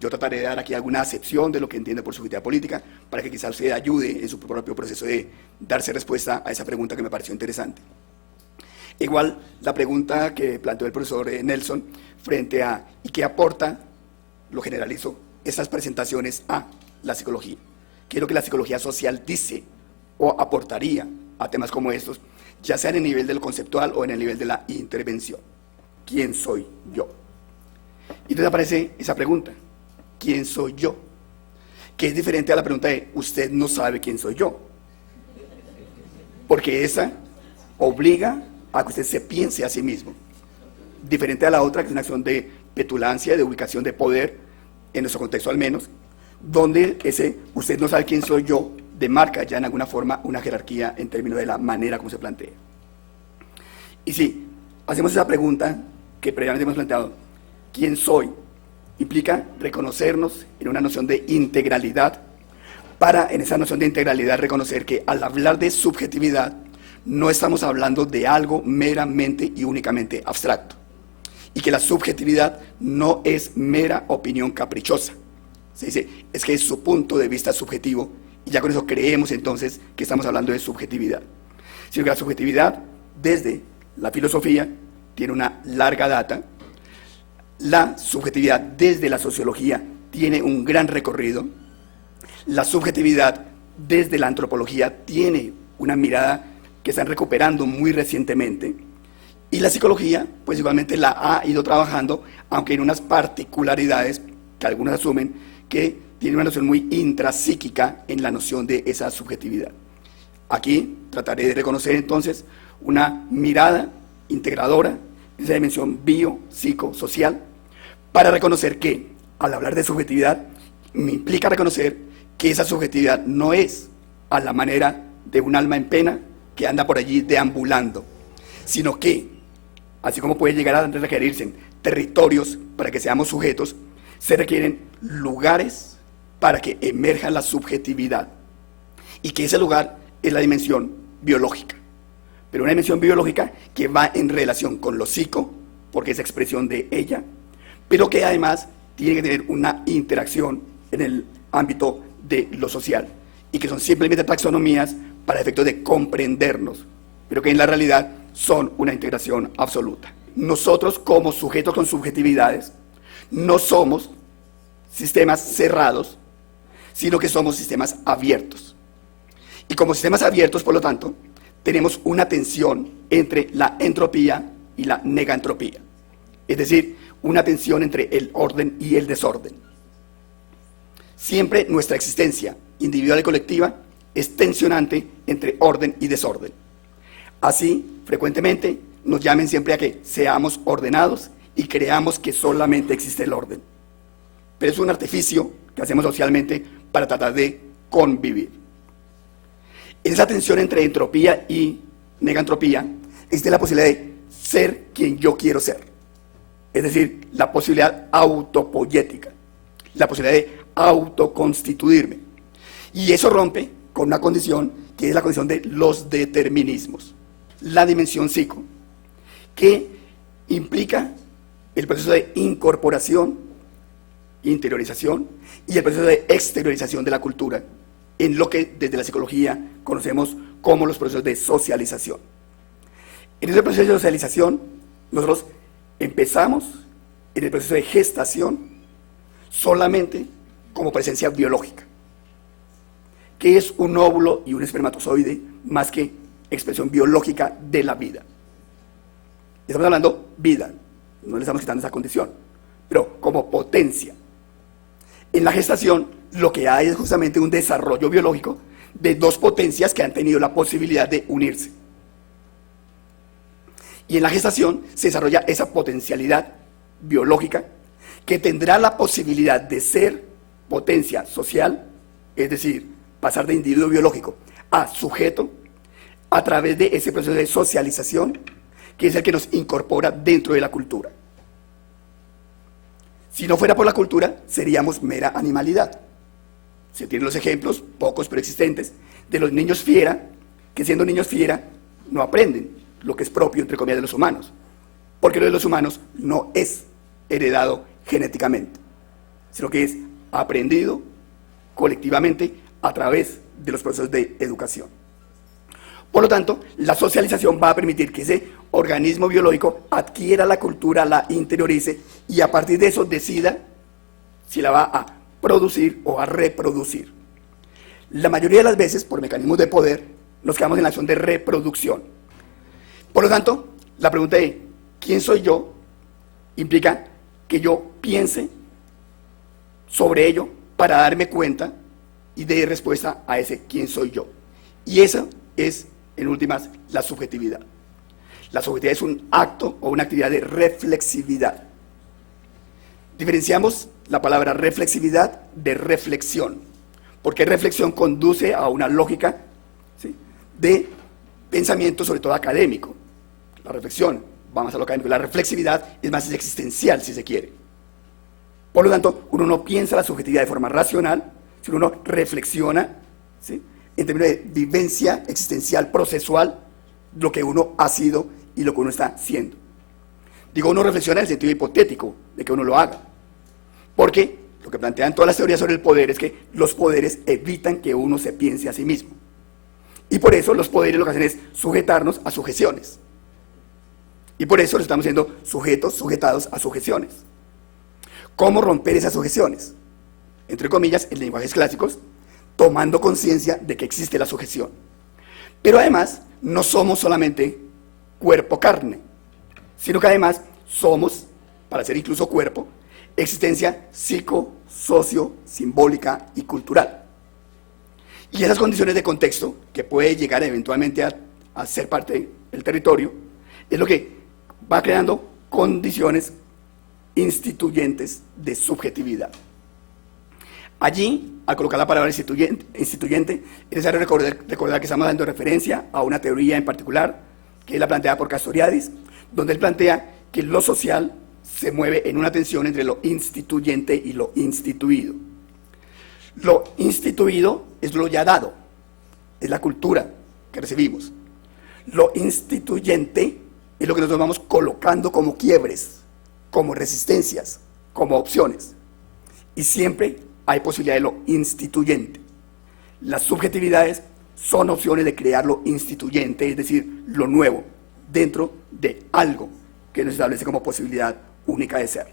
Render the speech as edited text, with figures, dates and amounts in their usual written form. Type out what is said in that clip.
Yo trataré de dar aquí alguna acepción de lo que entiende por subjetividad política para que quizás usted ayude en su propio proceso de darse respuesta a esa pregunta que me pareció interesante. Igual, la pregunta que planteó el profesor Nelson frente a ¿y qué aporta, lo generalizo, estas presentaciones a la psicología? ¿Qué es lo que la psicología social dice o aportaría a temas como estos, ya sea en el nivel de lo conceptual o en el nivel de la intervención? ¿Quién soy yo? Y entonces aparece esa pregunta, ¿quién soy yo? Que es diferente a la pregunta de usted no sabe quién soy yo, porque esa obliga a que usted se piense a sí mismo, diferente a la otra, que es una acción de petulancia, de ubicación de poder, en nuestro contexto al menos, donde ese usted no sabe quién soy yo demarca ya en alguna forma una jerarquía en términos de la manera como se plantea. Y si hacemos esa pregunta que previamente hemos planteado, ¿quién soy?, implica reconocernos en una noción de integralidad, para en esa noción de integralidad reconocer que al hablar de subjetividad no estamos hablando de algo meramente y únicamente abstracto, y que la subjetividad no es mera opinión caprichosa. Se dice, es que es su punto de vista subjetivo, y ya con eso creemos entonces que estamos hablando de subjetividad. Sino que la subjetividad, desde la filosofía, tiene una larga data. La subjetividad desde la sociología tiene un gran recorrido. La subjetividad desde la antropología tiene una mirada que están recuperando muy recientemente. Y la psicología, pues igualmente la ha ido trabajando, aunque en unas particularidades que algunos asumen que tiene una noción muy intrapsíquica en la noción de esa subjetividad. Aquí trataré de reconocer entonces una mirada integradora, esa dimensión bio-psicosocial, para reconocer que, al hablar de subjetividad, me implica reconocer que esa subjetividad no es a la manera de un alma en pena que anda por allí deambulando, sino que, así como puede llegar a requerirse territorios para que seamos sujetos, se requieren lugares para que emerja la subjetividad, y que ese lugar es la dimensión biológica, pero una dimensión biológica que va en relación con lo psico, porque es expresión de ella, pero que además tiene que tener una interacción en el ámbito de lo social, y que son simplemente taxonomías para efectos de comprendernos, pero que en la realidad son una integración absoluta. Nosotros, como sujetos con subjetividades, no somos sistemas cerrados, sino que somos sistemas abiertos. Y como sistemas abiertos, por lo tanto, tenemos una tensión entre la entropía y la negantropía, es decir, una tensión entre el orden y el desorden. Siempre nuestra existencia individual y colectiva es tensionante entre orden y desorden. Así, frecuentemente, nos llamen siempre a que seamos ordenados y creamos que solamente existe el orden. Pero es un artificio que hacemos socialmente para tratar de convivir. En esa tensión entre entropía y negantropía existe la posibilidad de ser quien yo quiero ser. Es decir, la posibilidad autopoyética, la posibilidad de autoconstituirme. Y eso rompe con una condición que es la condición de los determinismos. La dimensión psico, que implica el proceso de incorporación, interiorización y el proceso de exteriorización de la cultura, en lo que desde la psicología conocemos como los procesos de socialización. En ese proceso de socialización, nosotros empezamos en el proceso de gestación solamente como presencia biológica, que es un óvulo y un espermatozoide más que expresión biológica de la vida. Estamos hablando vida, no le estamos quitando esa condición, pero como potencia. En la gestación lo que hay es justamente un desarrollo biológico de dos potencias que han tenido la posibilidad de unirse. Y en la gestación se desarrolla esa potencialidad biológica que tendrá la posibilidad de ser potencia social, es decir, pasar de individuo biológico a sujeto a través de ese proceso de socialización, que es el que nos incorpora dentro de la cultura. Si no fuera por la cultura, seríamos mera animalidad. Se tienen los ejemplos, pocos pero existentes, de los niños fiera, que siendo niños fiera no aprenden lo que es propio, entre comillas, de los humanos, porque lo de los humanos no es heredado genéticamente. sino que es aprendido colectivamente a través de los procesos de educación. Por lo tanto, la socialización va a permitir que ese organismo biológico adquiera la cultura, la interiorice y a partir de eso decida si la va a producir o a reproducir. La mayoría de las veces, por mecanismos de poder, nos quedamos en la acción de reproducción. Por lo tanto, la pregunta de ¿quién soy yo? Implica que yo piense sobre ello para darme cuenta y dé respuesta a ese quién soy yo. Y esa es, en últimas, la subjetividad. La subjetividad es un acto o una actividad de reflexividad. Diferenciamos la palabra reflexividad de reflexión, porque reflexión conduce a una lógica, ¿sí?, de pensamiento, sobre todo académico. La reflexión va más a lo académico. La reflexividad es más existencial, si se quiere. Por lo tanto, uno no piensa la subjetividad de forma racional, sino uno reflexiona, ¿sí?, en términos de vivencia existencial, procesual, lo que uno ha sido y lo que uno está siendo. Digo, uno reflexiona en el sentido hipotético de que uno lo haga, porque lo que plantean todas las teorías sobre el poder es que los poderes evitan que uno se piense a sí mismo. Y por eso los poderes lo que hacen es sujetarnos a sujeciones. Y por eso estamos siendo sujetos, sujetados a sujeciones. ¿Cómo romper esas sujeciones? Entre comillas, en lenguajes clásicos, tomando conciencia de que existe la sujeción. Pero además, no somos solamente cuerpo-carne, sino que además somos, para ser incluso cuerpo, existencia psico, socio, simbólica y cultural. Y esas condiciones de contexto, que puede llegar eventualmente a ser parte del territorio, es lo que va creando condiciones instituyentes de subjetividad. Allí, al colocar la palabra instituyente, es necesario recordar que estamos dando referencia a una teoría en particular, que es la planteada por Castoriadis, donde él plantea que lo social se mueve en una tensión entre lo instituyente y lo instituido. Lo instituido es lo ya dado, es la cultura que recibimos. Lo instituyente es lo que nosotros vamos colocando como quiebres, como resistencias, como opciones. Y siempre hay posibilidad de lo instituyente. Las subjetividades son opciones de crear lo instituyente, es decir, lo nuevo, dentro de algo que nos establece como posibilidad única de ser.